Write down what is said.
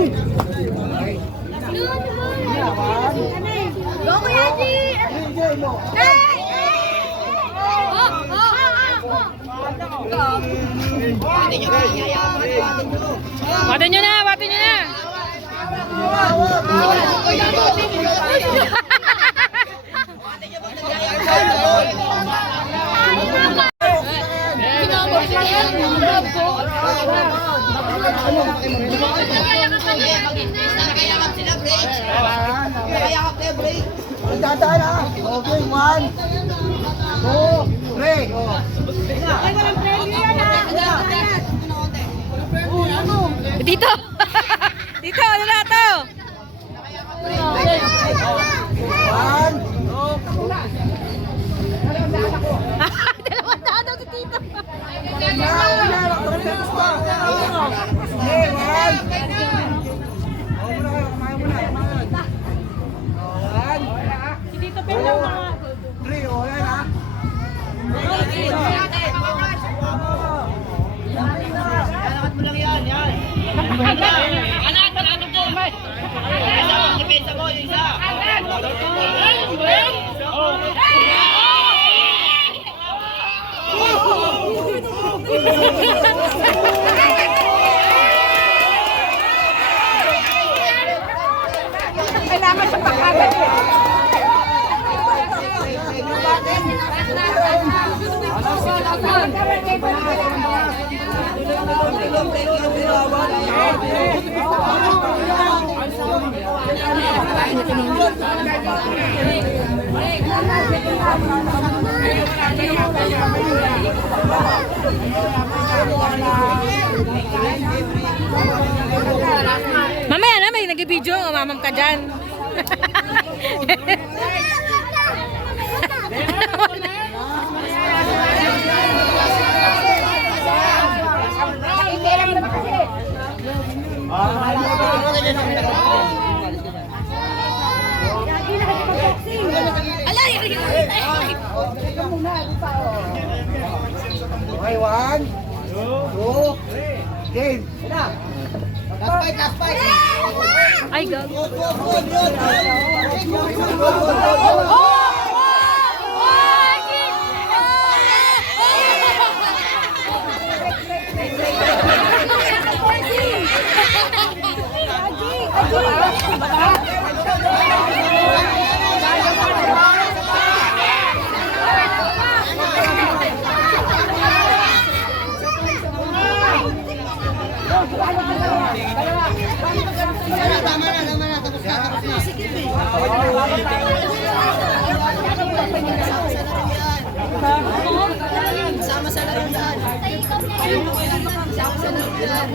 Go, Kuya G! Watin nyo na, watin nyo na. Dadaan ha. Okay, 1, 2, 3. Dito. Dito, ano na to? 1. Dalawang daan daw si Tito. Si Tito Pin lang mga. 3, o yan ha. Kailangan sa pagkagat. Mamaya na, may nag-video, mamam ka dyan. Okay, 1, 2, game. Last fight. Ay, gago. Sama sa loob yan. Sama sa loob yan.